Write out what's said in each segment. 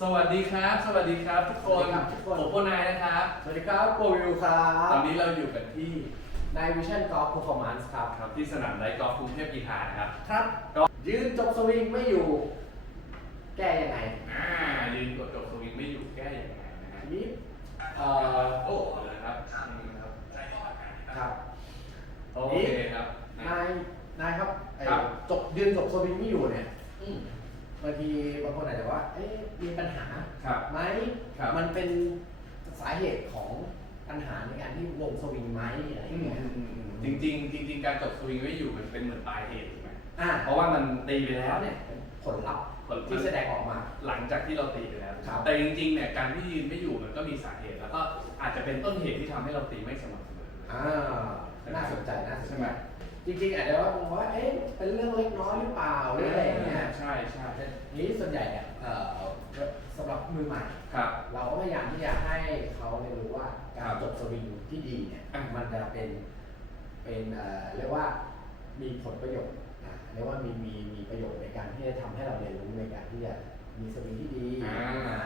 สวัสดีครับ สวัสดีครับ ทุกคนสวัสดีครับทุกคน ผมโปนายนะครับ สวัสดีครับโปรวิวครัตอบนนี้เราอยู่กันที่ในวิชั่นกอล์ฟเพอร์ฟอร์แมนซ์ครับ ครับที่สนามไดกอล์ฟกรุงเทพกีฬานะครับครับยืนจบสวิงไม่อยู่ แก้ยังไงอ่ายืนกดจบสวิงไม่อยู่แก้ยังไงนะฮะนี่เอ่อโอ้เลยครับนี่ครับครับโอเคครับนะ นายนายครับไอ้ครับ จบยืนจบสวิงไม่อยู่เนี่ยอืม บางทีบางคนอาจจะว่า เอ๊ะมีปัญหาครับ ไหมครับ มันเป็นสาเหตุของปัญหาในการที่วงสวิงไหมอะไรออืย่างมเงี้ยอืมอืมอืมจริงๆจริง ๆ การจบสวิงไม่อยู่มันเป็นเหมือนปลายเหตุถูกไหมอ่าเพราะว่ามันตีไปแล้วแล้วเนี่ยเนี่ยเป็นผลลัพธ์ผลที่แสดงออกมา หลังจากที่เราตีไปแล้ว ครับ แต่จริงๆเนี่ยการที่ยืนไม่อยู่มันก็มีสาเหตุ แล้วก็อาจจะเป็นต้นเหตุที่ทำให้เราตีไม่สม่ำเสมออ่าน่าสนใจน่าสนใช่ใจไหม จริงๆอาจจะว่ามองว่าเอ๊ะเป็นเรื่องเล็กน้อยหรือเปล่าหรืออะไรอย่างเงี้ยใช่ใช่แต่นี้ส่วนใหญ่เนี่ยเอ่อสำหรับมือใหม่ ครับ เราก็พยายามที่จะให้เขาเรียนรู้ว่าการครับจบสวิงที่ดีเนี่ยอะ มันจะเป็นเป็นเอ่อเรียกว่ามีผลประโยชน์นะเรียกว่ามีมีมีประโยชน์ในการที่จะทำให้เราเรียนรู้ในการที่จะมีสวิงที่ดีอ่าอ่า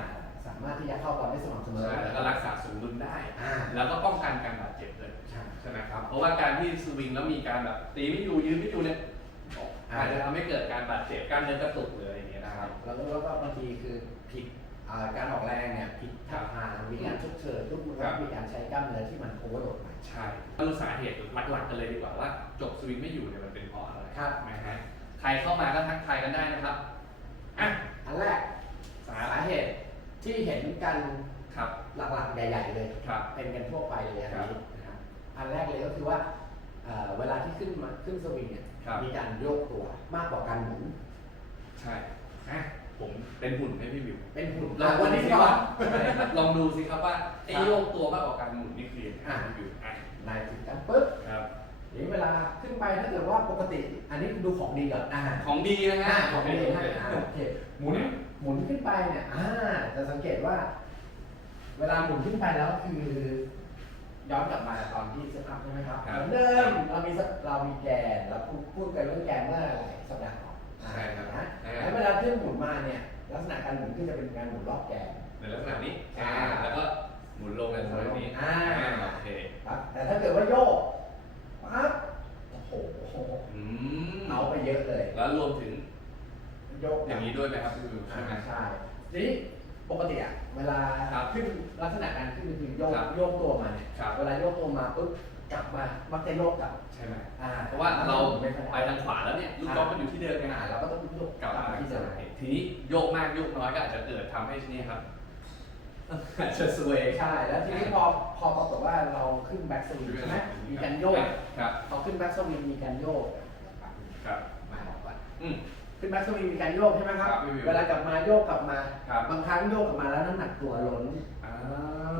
สามารถที่จะเข้าบอลได้สม่ำเสมอ ใช่แล้วก็รักษาสมดุลได้ อ่า แล้วก็ป้องกันการบาดเจ็บเลยใช่ ใช่ไหมครับ เพราะว่าการที่สวิงแล้วมีการแบบตีไม่อยู่ยืนไม่อยู่เนี่ยอ่า อาจจะทำให้เกิดการบาดเจ็บกล้ามเนื้อกระตุกเลยอย่างเงี้ยนะครับแล้วก็แล้วก็บางทีคือผิดอ่าการออกแรงเนี่ยผิดท่าทางมีการชดเชยทุกมันครัก็บมีการใช้กล้ามเนื้อที่มันโอเวอร์โหลดไป ใช่ดูสาเหตุหลักๆกันเลยดีกว่าว่าจบสวิงไม่อยู่เนี่ยมันเป็นเพราะอะไรครับ นะฮะ ใครเข้ามาก็ทักทายกันได้นะครับอะ อันแรก สา สาเหตุที่เห็น กันครับ หลักๆใหญ่ๆเลยครับ เป็นกันทั่วไปเลยอันครับนี้นะครับอันแรกเลยก็คือว่าเอ่อเวลาที่ขึ้นมาขึ้นสวิงเนี่ยครับ มีการโยกตัวมากกว่าการหมุนใช่อะผมเป็นหุ่นให้พี่วิวเป็นหุ่นลองอะดูวันนี้สิก่อว่าน ใช่ครับลองดูสิครับว่าไอ้ครับโยกตัวมากกว่าการหมุนนี่คือยังไงอะ พี่วิวอะนายถึงกันปุ๊บครับ ทีนี้เวลาขึ้นไปถ้าเกิดว่าปกติ อันนี้ดูของดีก่อนอ่าของดีนะฮะอ่าของดีโอนะเคอ่าโอเคหมุน หมุนขึ้นไปเนี่ยอ่าจะสังเกตว่า เวลาหมุนขึ้นไปแล้วคือ ย้อนกลับมาตอนที่เซตอัพใช่ไหมครับครับเหมือนเดิมเรามีสักเรามีแกนเราพูดพูดกันเรื่องแกนเมื่อหลายสัปดาห์ก่อนอ่าใช่ครับนะอ่าแล้วเวลาเครื่องหมุนมาเนี่ย ลักษณะการหมุนก็จะเป็นการหมุนรอบแกนในลักษณะนี้อ่าอ่าแล้วก็หมุนลงในลักษณะนี้อ่าโอเคครับแต่ถ้าเกิดว่าโยกปั๊บโอ้โหอืมเอาไปเยอะเลย แล้วรวมถึง โยกอย่างนี้ด้วยไหมครับพี่วิวอ่าใช่ไหม ใช่ทีนี้ปกติอะเวลาครับขึ้นลักษณะการขึ้นคือโยกครับโยกตัวมาเนี่ยครับ เวลาโยกตัวมาปุ๊บกลับมามักจะโยกกลับใช่ไหมอ่าเพราะว่าเราไม่ค่อยไปทางขวาแล้วเนี่ยลูกกอล์ฟมันอยู่ที่เดิมไงอ่าเราก็ต้องโยกกลับมาที่ที่เดิเดิมมทีนี้โยกมากโยกน้อยก็อาจจะเกิดทำให้ที่นี่ครับอาจจะสวยใช่แล้วทีนี้พอพอปรากฏว่าเราขึ้นแบ็กสวิงใช่ไหมมีการโยกครับ พอขึ้นแบ็กสวิงมีการโยกครับ มาออกก่อนอืม ขึ้นแบ็กสวิงมีการโยกใช่ไหมครับ ครับพี่วิวเวลากลับมาโยกกลับมา ครับ บางครั้งโยกกลับมาแล้วน้ำหนักตัวล้น อ่า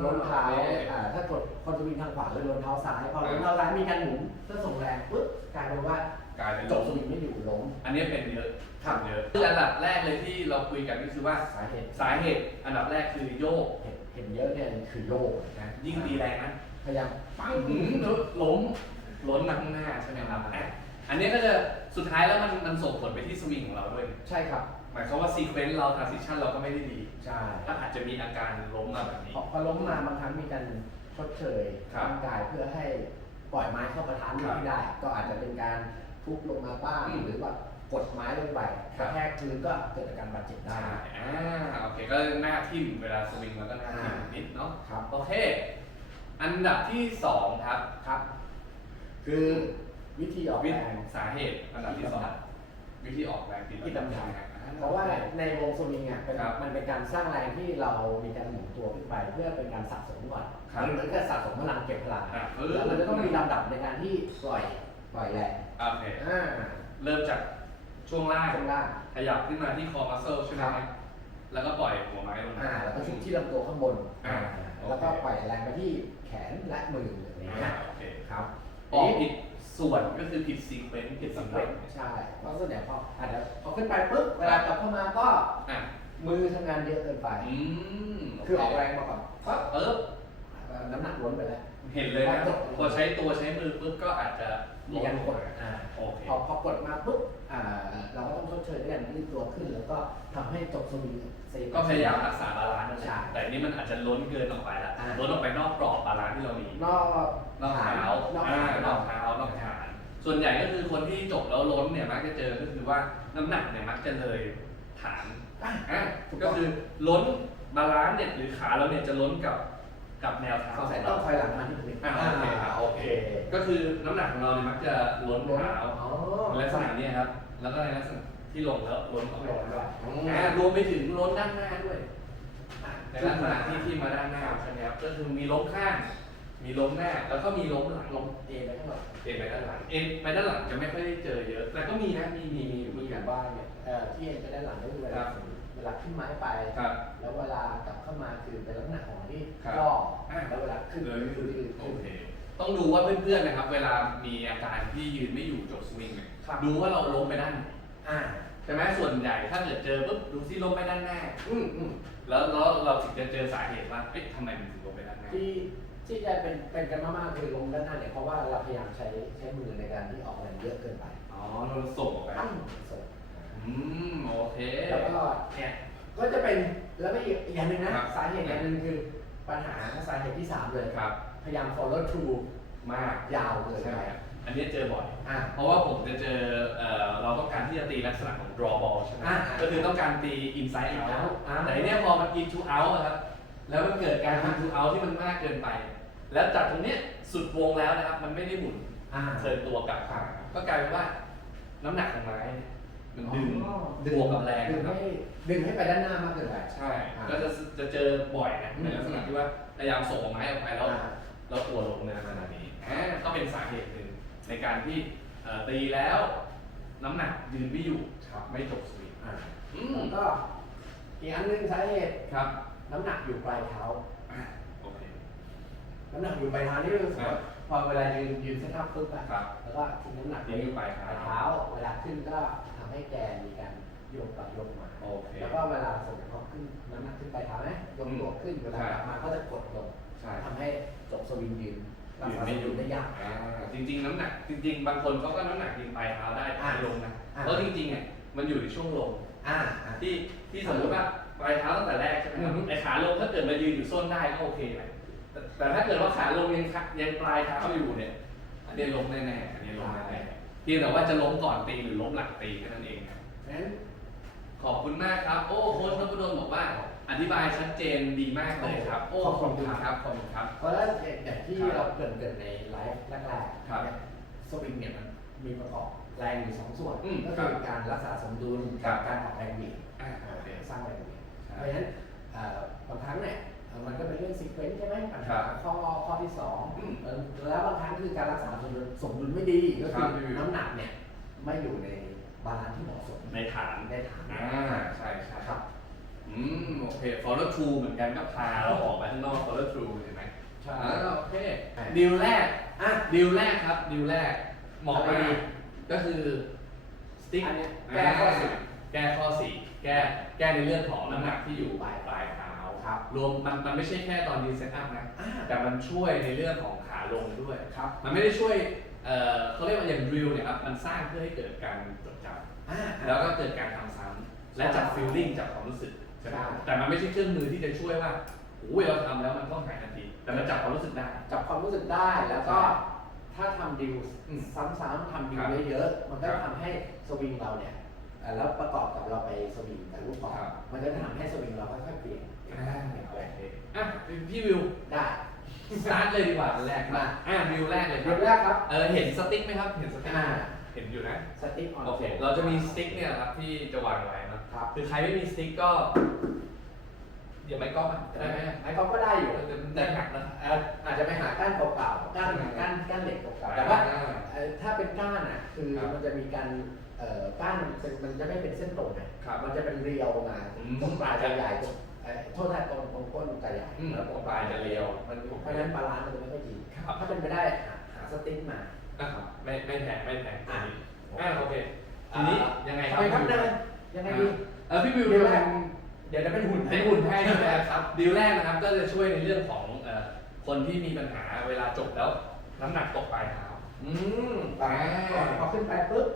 ล้นเท้าโอเคอ่าถ้ากดคนสวิงทางขวาเลยล้นเท้าซ้าย พอครับล้นเท้าซ้ายมีการหมุนเพื่อส่งแรงปุ๊บกลายเป็นว่ากลายเป็นจบสวิงไม่อยู่ล้ม อันนี้เป็นเยอะครับ เยอะคืออันดับแรกเลยที่เราคุยกันก็คือว่าสาเหตุสาเหตุอันดับแรกคือโยกเห็นเห็นเยอะเนี่ยคือโยกนะยิ่งตีแรงนะ พยายามปั้งอื้อหือแล้วล้มล้นมาข้างหน้าใช่ไหมครับอะ อันนี้ก็จะสุดท้ายแล้วมันมันส่งผลไปที่สวิงของเราด้วย ใช่ครับ หมายความว่าซีเควนต์เราทรานซิชันเราก็ไม่ได้ดีใช่ก็อาจจะมีอาการล้มมาแบบนี้ พอพอล้มมาบางครั้งมีการชดเชยครับร่างกายเพื่อให้ปล่อยไม้เข้าประทานลูกที่ได้ ก็อาจจะเป็นการทุบลงมาบ้างอืมหรือว่ากดไม้ลงไปคกรับ ระแทกพื้นก็เกิดอาการบาดเจ็บได้ใช่อ่าโอเคก็หน้าทิ่มเวลาสวิงแล้วก็หน้าทิ่มนิดเนาะครับ โอเค อันดับที่สองครับ ครับ คือ วิธีออกวิแรงสาเหตุอันดับที่สองวิธีออกแรงผิดผิดลำดับอ่เพราะว่าในวงสวิงอะเป็นครับมันเป็นการสร้างแรงที่เรามีการหมุนตัวขึ้นไป เพื่อเป็นการสะสมก่อนครับมันเหมือนกับสะสมพลังเก็บพลังอะเออ แล้วมันจะต้องมีลำดับในการที่ปล่อยปล่อยแรงโอเคอ่าเริ่มจากช่วงล่างตรงล่างขยับขึ้นมาที่คอมัสเซลใช่ไหมครับครับแล้วก็ปล่อยหัวไม้ลงมา อ่าแล้วก็ชุดที่ลำตัวข้างบนอ่าแล้วก็โอเคปล่อยแรงไปที่แขนและมืออะไรเงี้อ่ายโอเคครับออกผิด ส่วนก็คือผิดซีเควนต์ผิผิดดสังลำเกดับตใช่เพราะส่วนใหญ่พออาจจะพอขึ้นไปปุ๊บเวลากลับเข้ามาก็อะมือทำงานเยอะเกินไป อืมโเคือออกแรงมาก่อนปั๊บเออน้ำหนักล้นไปแล้ว เห็นเลยนะพอพอใช้ตัวใช้มือปุ๊บก็อาจจะมีการกดอ่าโอเคพอพอกดมาปุ๊บอ่าเราก็ต้องชดเชยด้วยการยืดตัวขึ้น แล้วก็ทำให้จบสวิงเซฟก็พยายามรักษาบาลานซ์นั่นแหใช่ละแต่อันนี้มันอาจจะล้นเกินออกไปแล้วอ่าล้นออกไปนอกกรอบบาลานซ์ที่เรามีนอกนอกเท้าน ส่วนใหญ่ก็คือคนที่จบแล้วล้นเนี่ยมักจะเจอก็คือว่าน้ำหนักเนี่ยมักจะเลยฐานอะอะก็คือล้นบาลานซ์เนี่ยหรือขาเราเนี่ยจะล้นกับกับแนวเท้าสงขสัยองต้อเรา งถอยหลังมาที่พื้นอ่าโอเคครับ โอเคก็คือน้ำหนักของเราเนี่ยมักจะล้นล้นเท้าอ๋อในลักษณะเนี้ครับ แล้วก็ในลักษณะที่ลงแล้วล้นออกไปล้นด้วยอืมอ่ารวมไปถึงล้นด้านหน้าด้วยอะในลักษณะที่ที่มาด้านหน้าใช่ไหมครับก็คือมีล้มข้าง มีล้มหน้า แล้วก็มีล้มหลังลงเอไปข้างหลังเอ็นไปด้านหลังเอ็นไปด้านหลังจะไม่ค่อยได้เจอเยอะ แต่ก็มีนะมีมีมีอยู่เหมืมีอนอกันยู่บ้านเนี่ยเอ่อที่เอ็นไปด้านหลังก็คือเวครัลาบเวลาขึ้นไม้ไป ครับ แล้วเวลากลับเข้ามาคือเป็นลักษณะของที่ครับย่ออะแล้วเวลาขึ้นเลยก็คือยืดโอขึ้น เค ต้องดูว่าเพื่อนๆนะครับ เวลามีอาการที่ยืนไม่อยู่จบสวิงเนี่ยครับ ดูว่าเราล้มไปด้านไหนอ่าใช่ไหมส่วนใหญ่ถ้าเกิดเจอปุ๊บดูซิล้มไปด้านหน้า อืมอืมแล้วแล้วเราถึงจะเจอสาเหตุว่าเอ๊ะทำไมมันถึงล้มไปด้านหน้า ที่ ที่จะเป็นเป็นกันมากๆคือลงด้านหน้าเนี่ยเพราะว่าเราพยายามใช้ใช้มือในการที่ออกแรงเยอะเกินไปอ๋อเราส่งออกไปปั้งส่งอืมโอเคแล้วก็เนี่ยก็จะเป็นแล้วก็อีกอีกอย่างหนึ่งนะครับสาเหตุอย่างหนึ่งคือปัญหาสาเหตุที่สามเลยครับ พยายาม follow through มากยาวเลยใช่ไหมครับอันนี้เจอบ่อยอ่าเพราะว่าผมจะเจอเอ่อเราต้องการที่จะตีลักษณะของ draw ball ใช่ไหมอ่าก็คือต้องการตี inside out out อ่าแต่อันเนี้ยพอมัน into out อะครับแล้วมันเกิดการ into out ที่มันมากเกินไป แล้วจากตรงเนี้ยสุดวงแล้วนะครับ มันไม่ได้หมุนอ่าเทิร์นตัวกลับมาก็กลายเป็นว่าน้ำหนักของไม้เนี่ยมันดึงอ๋อ บวกกับแรงดึงนะครับ ให้ดึงให้ไปด้านหน้ามากเกินไป ใช่ อ่าก็จะจะเจอบ่อยนะอืม ในลักษณะที่ว่าพยายามส่งไม้ออกไปแล้วอ่าแล้วตัวลงในลักษณะนี้อ่าก็เป็นสาเหตุหนึ่งในการที่เอ่อตีแล้วน้ำหนักยืนไม่อยู่ครับ ไม่จบสวิงอ่าอืมแล้วก็อีกอันหนึงสาเหตุครับ น้ำหนักอยู่ปลายเท้าอ่าโอเค น้ำหนักอยู่ปลายเท้านี่รู้สึกครัว่าบพอเวลายืนยืนเซตอัพปุ๊บอะครับแล้วก็ทิ้งน้ำหนักทิ้งอยู่ปลายเท้า เท้า เวลาขึ้นก็ทำให้แกนมีการโยกไปโยกมาโอเค แล้วก็เวลาส่งเขาขึ้นน้ำหนักขึ้นปลายเท้าไหมยกตัวขึ้นเวลากลับมาก็จะกดลงใช่ ทำให้จบสวิงยืนรักยืนษาไม่สอยู่วิงได้ยาก อ่าจริง ๆ น้ำหนักจริง ๆ บางคนเขาก็น้ำหนักยืนปลายเท้าได้อ่าไม่ลงนะอ่าเพราะจริงๆเนี่ยมันอยู่ในช่วงลงอ่าอ่า ที่ที่สมมติว่าปลายเท้าตั้งแต่แรกใช่ไหมครับอือฮึไอ้ขาลงถ้าเกิดมายืนอยู่ส้นได้ก็โอเคนะแต่ แต่ถ้าเกิดว่าขาลงยังขายังปลายเท้าอยู่เนี่ย อันนี้ล้มแน่ๆอันนี้ล้มแน่ๆเพียงแต่ว่าจะล้มก่อนตีหรือล้มหลังตีแค่นั้นเองนะงั้นขอบคุณมากครับ โอ้โค้ชนพดลบอกว่า อธิบายชัดเจนดีมากเลยครับ โอ้ขอบคุณครับขอบคุณครับเพราะว่าอย่างที่ครับเราเกริดเกิดในไลฟ์แรกๆครับเนี่ยสวิงเนี่ยมันมีประกอบแรงอยู่สองส่วนอืมก็ครัคือบการรักษาสมดุลครักับบการออกแรงบิดอ่าโอเคสร้างแรงบิดใช่เพราะฉะนั้นเอ่อบางครั้งเนี่ยเอ่อ มันก็เป็นเรื่องซีเควนซ์ใช่ไหมปัญครัหาบข้อข้อที่สองอืมเอ่อแล้วบางครั้งคือการรักษาสมดุลสมดุลไม่ดีก็ครัคือบน้ำหนักเนี่ยไม่อยู่ในบาลานซ์ที่เหมาะสมในฐานในฐานอ่าใช่ใช่ครับอืมโอเค follow through เหมือนกันก็พาเราออกไปข้างนอก follow through เห็นไหมใช่อ่าโอเคใช่ดีลแรกอะดีลแรกครับดีลแรกเหมาะอะไรมากดีก็คือสติ๊กอันเนี้ยแก้ข้อสี่แก้ข้อสี่แก้แก้ในเรื่องของน้ำหนักที่อยู่ปลายปลายเท้า ครับรวมมันมันไม่ใช่แค่ตอนยืนเซตอัพนะอ่าแต่มันช่วยในเรื่องของขาลงด้วย ครับมันไม่ได้ช่วยเอ่อเขาเรียกว่าอย่างดริลเนี่ยครับมันสร้างเพื่อให้เกิดการจดจอ่าำแล้วก็เกิดการทำซ้ำและจับใช่ฟีลลิ่งจับความรู้สึกใช่ไหมใช่แต่มันไม่ใช่เครื่องมือที่จะช่วยว่าโอ้ยเราทำแล้วมันต้องหายทันที แต่มันจับความรู้สึกได้ จับความรู้สึกได้แล้วก็ใช่ถ้าทำดิวอืมซ้ำๆทำดิวครับเยอะๆมันก็ครับทำให้สวิงเราเนี่ยเอ่อแล้วประกอบกับเราไปสวิงกับลูกบอลครับ มันก็จะทำให้สวิงเราค่อยๆเปลี่ยนเปลี่ยน อ่าแปลงเปลี่ยนแปลงอะพี่วิวได้ สตาร์ทเลยดีกว่าอันแรกครับมา อะวิวแรกเลยคดิรัวบแรกครับเออเห็นสติ๊กไหมครับ เห็นสติ๊กไหมอ่าเห็นอยู่นะ สติ๊กออนโอเค เราจะมีสติ๊กเนี่ยนะครับที่จะวางไว้นะครับคือใครไม่มีสติ๊กก็ เดี๋ยวไม่ก็มาได้ไหมไอ้เขาก็ได้อยู่เดี๋ยวมันได้หักนะเอ่ออาจจะไปหาก้านเก่าๆก้านก้านก้านเหล็กเก่าๆแต่ว่าเอ่อถ้าเป็นก้านอะคือครับมันจะมีการเอ่อก้านมันเป็นมันจะไม่เป็นเส้นตรงไงครับมันจะเป็นเรียวมาอืม ตรงปลายจะใหญ่ตรงเอ่อ โทษนะตรงตรงก้นจะใหญ่อืมแล้วตรงปลายจะเรียวมันเพราะฉะนั้นบาลานซ์มันจะไม่ค่อยดี ครับ ถ้าเป็นไปได้หาหาสติ๊กมาอะครับไม่ไม่แพงไม่แพงอันนี้อ่าอะโอเคทีนี้ยังไงครัทำไมครับเดินยังไงดี เออพี่วิวเดี๋ยวเป็นเดี๋ยวจะเป็นหุ่นเป็นหุ่นให้ใช่ไหมครับดีลแรกนะครับก็จะช่วยในเรื่องของเอ่อคนที่มีปัญหาเวลาจบแล้ว น้ำหนักตกปลายเท้าอืมปลายพอขึ้นไปปุ๊บ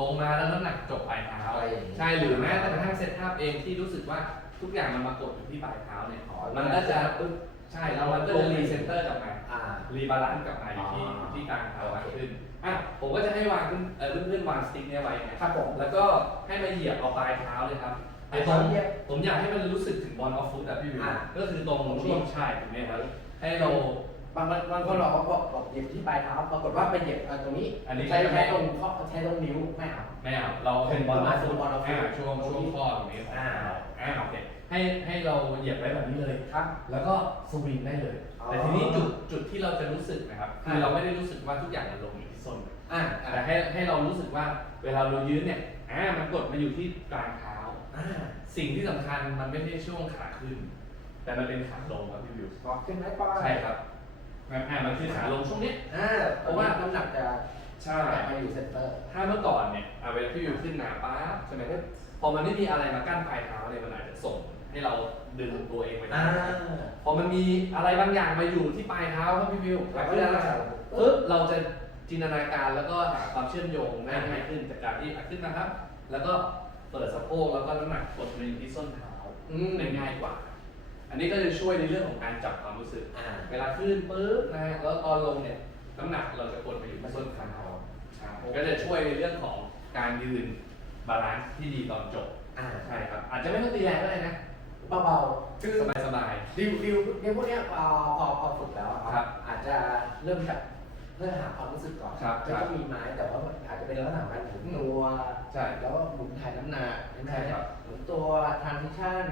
ลงมาแล้วน้ำหนักจบปลายเท้าอะไรอย่างนี้ ใช่หรือแม้แต่กระทั่งเซตอัพเองที่รู้สึกว่า ทุกอย่างมันมากดอยู่ที่ปลายเท้าเนี่ย อ๋อมันก็จะปึ๊บใช่ แล้วมันก็จะรีเซนเตอร์กลับมา อ่า รีบาลานซ์กลับมาอยู่ที่อ๋ออยู่ที่กลางเท้ามากโอเคขึ้น อะ ผมก็จะให้วางขึ้นเออเพื่อนๆวางสติ๊กเนี่ยไว้ไงครับผมแล้วก็ให้มาเหยียบเอาปลายเท้าเลยครับปลายเท้าผมเหยียบ ผมอยากให้มันรู้สึกถึงบอลออฟฟุตอะพี่วิวอ่าก็คือตรงตรงนี้ช่วงชายตรงเนี้ยครับ ให้เรา บางบางคนบอกว่าบอกบอกเหยียบที่ปลายเท้าปรากฏว่าไปเหยียบเอาตรงนี้อันนี้ ใช้ก็ไม่ใช้ตรงข้อใช้ตรงนิ้วไม่เอา ไม่เอาเราเป็นบอลออฟฟุตบอลออฟฟุตอ่าช่วงช่วงข้อตรงนี้อ่า อ่าโอเคให้ให้เราเหยียบไว้แบบนี้เลย ครับ แล้วก็สวิงได้เลย อ๋อแต่ทีนี้จุดจุดที่เราจะรู้สึกนะครับคืออ่าเราไม่ได้รู้สึกว่าทุกอย่างมันลงอยู่ที่ส้นอ่าอ่าแต่ให้ให้เรารู้สึกว่าเวลาเรายืนเนี่ยอ่ามันกดมาอยู่ที่กลางเท้า อ่าสิ่งที่สำคัญมันไม่ใช่ช่วงขาขึ้น แต่มันเป็นขาลงครับพี่วิว บอกขึ้นไหมป้าใช่ครับ มันอ่ามันคือขาลงช่วงนี้อ่าเพราะว่าน้ำหนักจะใช่จะไปอยู่เซนเตอร์ ถ้าเมื่อก่อนเนี่ยอ่าเวลาพี่วิวขึ้นมาป๊าบใช่ไหมพอมันไม่มีอะไรมากั้นปลายเท้าเนี่ยมันอาจจะส่งให้เราดึงตัวเองไปได้อ่า พอมันมีอะไรบางอย่างมาอยู่ที่ปลายเท้าครับพี่วิวเราก็ขึ้นจะมารักษาปึ๊บเราจะจินตนาการแล้วก็หาความเชื่อมโยงได้ง่ายขึ้นจากการที่อะขึ้นมาครับ แล้วก็เปิดสะโพกแล้วก็น้ำหนักกดมาอยู่ที่ส้นเท้าอืม ได้ง่ายกว่า อันนี้ก็จะช่วยในเรื่องของการจับความรู้สึก อ่า เวลาขึ้นปุ๊บนะฮะแล้วตอนลงเนี่ยน้ำหนักเราจะกดไปอยู่ที่ส้นเท้าใช่ก็จะช่วยในเรื่องของการยืนบาลานซ์ที่ดีตอนจบอ่า ใช่ครับอาจจะไม่ต้องตีแรงก็ได้นะเบาๆ คือสบายสบาย ดิวดิวดิวพวกเนี้ยพอพอพอฝึกแล้วอะครับอาจจะเริ่มจากเพื่อหาความรู้สึกก่อนครับไม่ต้องมีไม้แต่ว่ามันอาจจะเป็นลักษณะการหมุนตัว ใช่แล้วก็หมุนถ่ายน้ำหนักใช่ไหมใช่ครับ หมุนตัว transition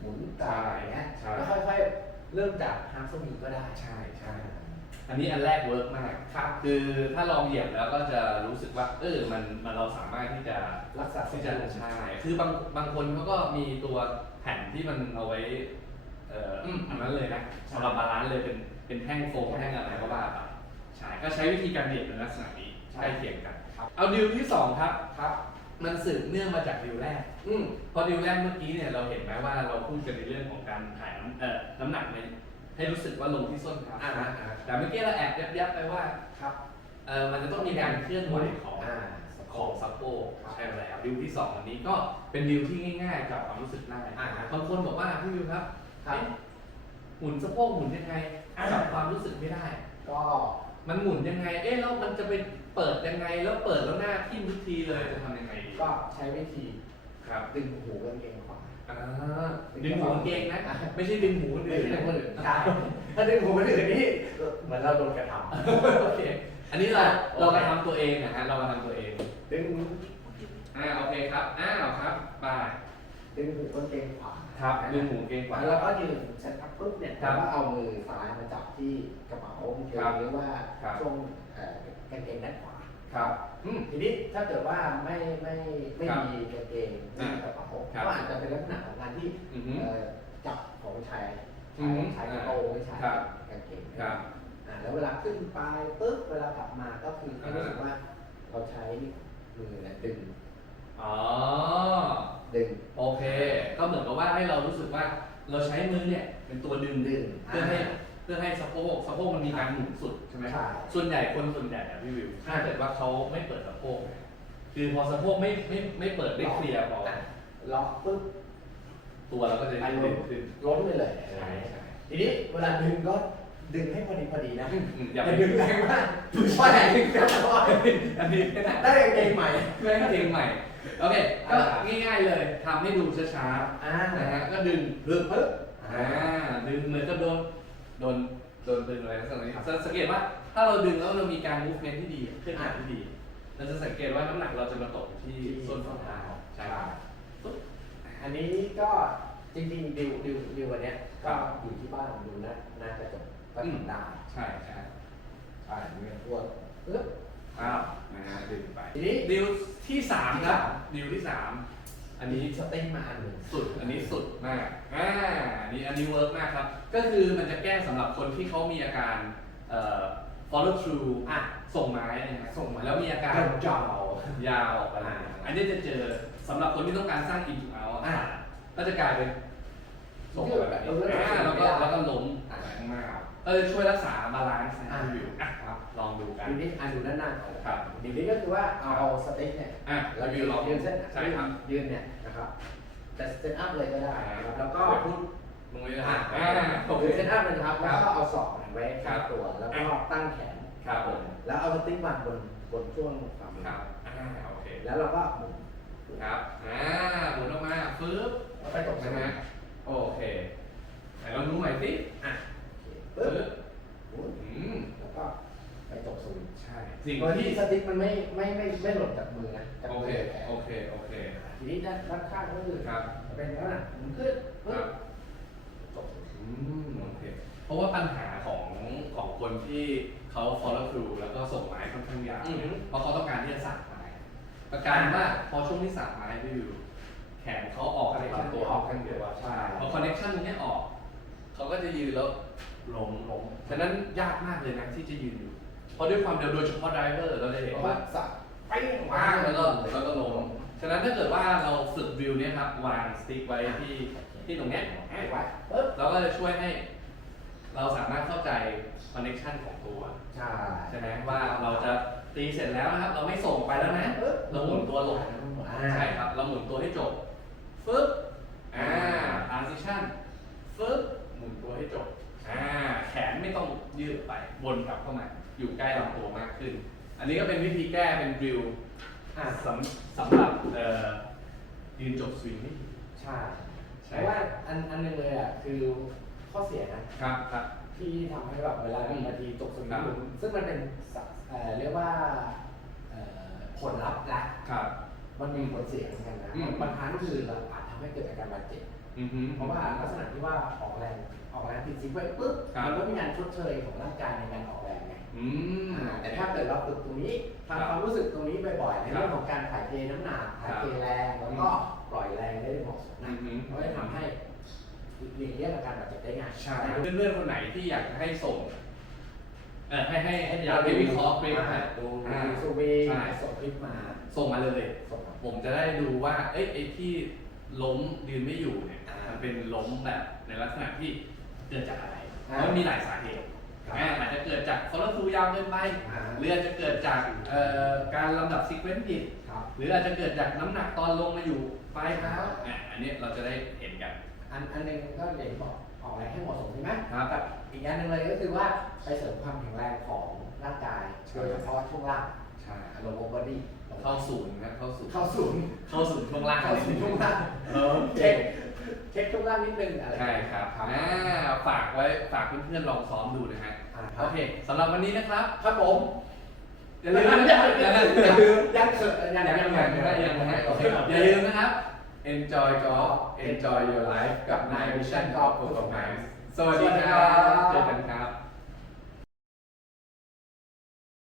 หมุนกายอย่างเงี้ยใช่แล้วค่อยๆ เริ่มจากฮาร์ฟสวิงก็ได้ใช่ใช่อันนี้อันแรกเวิร์กมาก ครับ คือถ้าลองเหยียบแล้วก็จะรู้สึกว่า เออ มันมันเราสามารถที่จะรักษาที่จะใช่คือบางบางคนเขาก็มีตัวแผ่นที่มันเอาไว้ เอ่ออมอันนั้นเลยนะสำหรับบาลานซ์เลยเป็นเป็นแท่งโฟมแท่งอะไรก็ว่าไปใช่ก็ใช้วิธีการเหยียบเป็นลักษณะนี้ใช่ ใกล้เคียงกัน ครับ เอาดิวที่สองครับ ครับ มันสืบเนื่องมาจากดิวแรก อืมพอดิวแรกเมื่อกี้เนี่ยเราเห็นไหมว่าเราพูดกันในเรื่องของการถ่ายน้ำเอ่อน้ำหนักในให้รู้สึกว่าลงที่ส้นเท้าอ่าอ่าแต่เมื่อกี้เราแอบยับๆไปว่าครับเออมันจะต้องมีการเคลื่อนไหวของอ่า ของสะโพกครับใช่แล้วดิวที่สองอันนี้ก็เป็นดิวที่ง่ายๆกับความรู้สึกได้อ่าบางคนบอกว่าพี่วิวครับครับ เอ๊ะหมุนสะโพกหมุนยังไงอ่า จับความรู้สึกไม่ได้ ก็ มันหมุนยังไง เอ๊ะแล้วมันจะไปเปิดยังไง แล้วเปิดแล้วหน้าทิ่มทุกทีเลยจะทำยังไงดี ก็ใช้วิธี ครับดึงหูกางเกงขวาอ่าดึงหูกางเกงนะ ไม่ใช่ดึงหูคนไม่อื่นใช่คนอื่นใช่ถ้าดึงหูคนอื่นนี่เหมือนเราโดนกระทโอเคอันนี้เราโอเคเรากระทำตัวเองนะฮะเรากระทำตัวเองำดึงอ่าโอเคครับอ้าวครับบายดึงหูกางเกงขวาครับดึงหูกางเกงขวาแล้วก็ยืนเสร็จปั๊บปุ๊บเนี่ยครัเราบก็เอามือซ้ายมาจับที่กระเป๋ากางเกงครับหรือว่าครับ ช่วงเอ่อกางเกงด้านขวา ครับอืมทีนี้ถ้าเกิดว่าไม่ไม่ไม่ครับมีกางเกงไม่มีกระเป๋าครับ ก็อาจจะเป็นลักษณะของการที่อือฮึ เอ่อจับของชายอือฮึชายกระโปรงไม่ใช่ครับ กางเกงครับ อ่าแล้วเวลาขึ้นไปปุ๊บเวลากลับมาก็คือให้รู้สึกว่าเราใช้มือเนี่ยดึงอ๋อ ดึงโอเค ก็เหมือนกับว่าให้เรารู้สึกว่าเราใช้มือเนี่ยเป็นตัวดึงดึงเพื่อให้เพื่อให้สะโพกสะโพกมันมีการหมุนสุดใช่ไหมใช่ ส่วนใหญ่คนส่วนใหญ่อะพี่วิวถ้าเกิดว่าเขาไม่เปิดสะโพกเนี่ยคือพอสะโพกไม่ไม่ไม่เปิดได้เคลียร์พออะล็อกปุ๊บตัวเราก็จะไปยืล้ดมขึ้นล้มไปเลยใช่ใช่ ทีนี้เวลาดึงก็ดึงให้พอดีพอดีนะอืมอืมอย่าอไปย่าดึงแรงมากว่าแรงดึงแรงมากอันนี้ไม่ได้ ได้กางเกงใหม่ไม่ได้เพลงใหม่ โอเค ก็อ่าง่ายๆเลยทำให้ดูช้าอ่าๆนะฮะก็ดึงดึงปุ๊บอ่าดึงเหมือนกับโดน โดนโดนดึงอะไรลักษณะนี้สังสังเกตว่าถ้าเราดึงแล้วเรามีการ movement ที่ดีเคลื่อนไหวที่ดี เราจะสังเกตว่าน้ำหนักเราจะมาตกที่ส้นฝ่าเท้าใช่ครับปุ๊บอันนี้ก็จริงๆดิวดิวดิววันเนี้ยครัก็บอยู่ที่บ้านดูหน้าหน้ากระจกก็อืมทำได้ใช่ใช่ใช่เงี้ยพวกปึ๊บอ้าวนะฮะดึงไปทีนี้ดิวที่สามครับที่สามดิวที่สาม อันนี้สเต็งมาอันหนึ่งสุด อันนี้สุดมาก อ่าอันนี้อันนี้เวิร์กมากครับ ก็คือมันจะแก้สำหรับคนที่เขามีอาการเอ่อ follow through อะ ส่งไม้นะฮะส่งไม้แล้วมีอาการยาวยาวออกไปเลยอันนี้จะเจอสำหรับคนที่ต้องการสร้าง into out อะก็จะกลายเป็นส่งไปแบบนี้เอออ่าแล้วก็ไม่ได้แล้วก็ล้มอะข้างหน้าก็จะช่วยรักษาบาลานซ์นะอะวิวอะครับลอง ดูกันทีนี้อันดูด้านหน้าก่อนครับดทีนี้ก็คือว่าเอาสติ๊กเนี่ยอะเรายืนลองยืนเส้นใช่ครับยืนเนี่ยนะครับจะเซตอัพเลยก็ได้นะครับแล้วก็พูดลงไปเลยอ่านะอ่าโอเคคือเซตอัพเลยนะครับครัแล้บวก็เอาศอกไว้ข้างตัวแล้วก็ตั้งแขนครับผมแล้วเอาสติ๊กวางบนบนช่วงฝ่ามือครับอ่าโอเคแล้วเราก็หมุนครับอ่าหมุนออกมาปึ๊บแล้วไปตกใช่ใช่ไหไหมมโอเคไหนลองดูใหม่สิอะโอเคปึ๊ปึ๊บบ หมุน อืม แล้วก็ไปตกสวิง ใช่ สิ่งโดยที่ที่สติ๊กมันไม่ไม่ไม่ไม่หล่นจากมือนะจากโอมืเคอแขนโอเคโอเคทีนี้ด้านด้านข้างก็คือครับเป็นลักษณะหมุนขึ้นคปึ๊รับบตกอืมโอเคเพราะว่าปัญหาของของคนที่เขา follow through แล้วก็ส่งไม้ค่อนข้างยาวอือฮึเพราะเขาต้องการที่จะสักไม้ประการว่าพอช่วงที่สักไม้ไปอยู่แขนเขาออกคอนเนคลำชั่นตัตัววออออกกข้าข้างงเดีเดียยววใช่ พอคอนเนคชั่นตรงเนี้ยออก เขาก็จะยืนแล้วล้มล้มฉะนั้นยากมากเลยนะที่จะยืนอยู่เพ ราะด้วยความเร็วโดยเฉพาะไดรเวอร์เราจะเห็นเพราะว่าว่าสับไปว่างแล้วก็แล้วก็ลงฉะนั้นถ้าเกิดว่าเราฝึกวิวเนี่ยครับวางสติ๊กไว้ที่ที่ตรงเนี้ยไว้ปึ๊บเราก็จะช่วยให้เราสามารถเข้าใจคอนเนคชันของตัวใช่ใช่ไหมว่าเราจะตีเสร็จแล้วนะครับเราไม่ส่งไปแล้วนะปึ๊บเราหมุนตัวลงอ่าใช่ครับเราหมุนตัวให้จบฟึบอ่า transition ฟึบหมุนตัวให้จบอ่าแขนไม่ต้องยืดไปวนกลับเข้ามา อยู่ใกล้ลำตัวมากขึ้น อันนี้ก็เป็นวิธีแก้เป็นดริลอ่าสำสำหรับเอ่อยืนจบสวิงนี่ ใช่ใช่ เพราะว่าอันอันหนึงเลยอะคือข้อเสียนะครับครับ ที่ทำให้แบบเวลาหนึ่งนาทีตกสวิงครับ ซึ่งมันเป็นสะเอ่อเรียกว่าเอ่อผลลัพธ์ละครับ มันมีผลเสียเหมือนกันนะอืม บางครั้งคือเราอาจทำให้เกิดอาการบาดเจ็บ อือฮึ เพราะว่าลักษณะที่ว่าออกแรงออกแรงติดซิปไว้ปุ๊บครับ มันก็มีการชดเชยของร่างกายในการออกแรงไง อืมอ่าแต่ถ้าเกิดเราฝึกตรงนี้ครับทำความรู้สึกตรงนี้บ่อยๆ ในครับเรื่องของการถ่ายเทน้ำหนักถ่ายเทแรงแล้วก็ปล่อยแรงได้เหมาะสมอืนะอฮึ ก็จะทำให้หลีกเลี่ยงอาการบาดเจ็บได้ง่ายใช่เพื่อนๆคนไหนที่อยากจะให้ส่งเออให้ให้ให้อยากให้วิเคราะห์คลิปอ่าให้ดูอ่าดูสวิงใช่ ส่งคลิปมาส่งมาเลย ส่งมา ผมจะได้ดูว่า เอ้ยไอ้ที่ล้มยืนไม่อยู่เนี่ย อ่ามัมันเป็นล้มแบบในลักษณะที่เกิดจากอะไร อ่าเพราะมันมีหลายสาเหตุครับ อ่าอาจจะเกิดจากคอร์ฟูยาวเกินไปอ่าหรืออาจจะเกิดจากเอ่อการลำดับซีเควนซ์ผิด ครับหรืออาจจะเกิดจากน้ำหนักตอนลงมาอยู่ปลายเท้าอะอันนี้เราจะได้เห็นกัน อันอันหนึงก็เดี๋ยวบอกออกแรงให้เหมาะสมใช่ไหมครับ กับอีกอันหนึ่งเลยก็คือว่าไปเสริมความแข็งแรงของร่างกายใช่โดยเฉพาะช่วงล่างใช่โลโบอดี้เข้าศูนย์นะเข้าศูนย์เข้าศูนย์เข้าศูนย์ช่วงล่างเข้าศูนย์ช่วงล่าง เออเช็ค เช็คช่วงล่างนิดนึงอะไรใช่ครับครับอ่าฝากไว้ฝากเพื่อนๆลองซ้อมดูนะฮะอ่าคโอรับเคสำหรับวันนี้นะครับครับผมอย่าลืมนะอย่าลืมนะอย่าลืมยังเขินยังยังยังยัยังงยังยัยังงยังนะโอเคอย่าลืมนะครับ enjoy golf enjoy your life กับ Nine Vision Golf Performance สวัสดีครั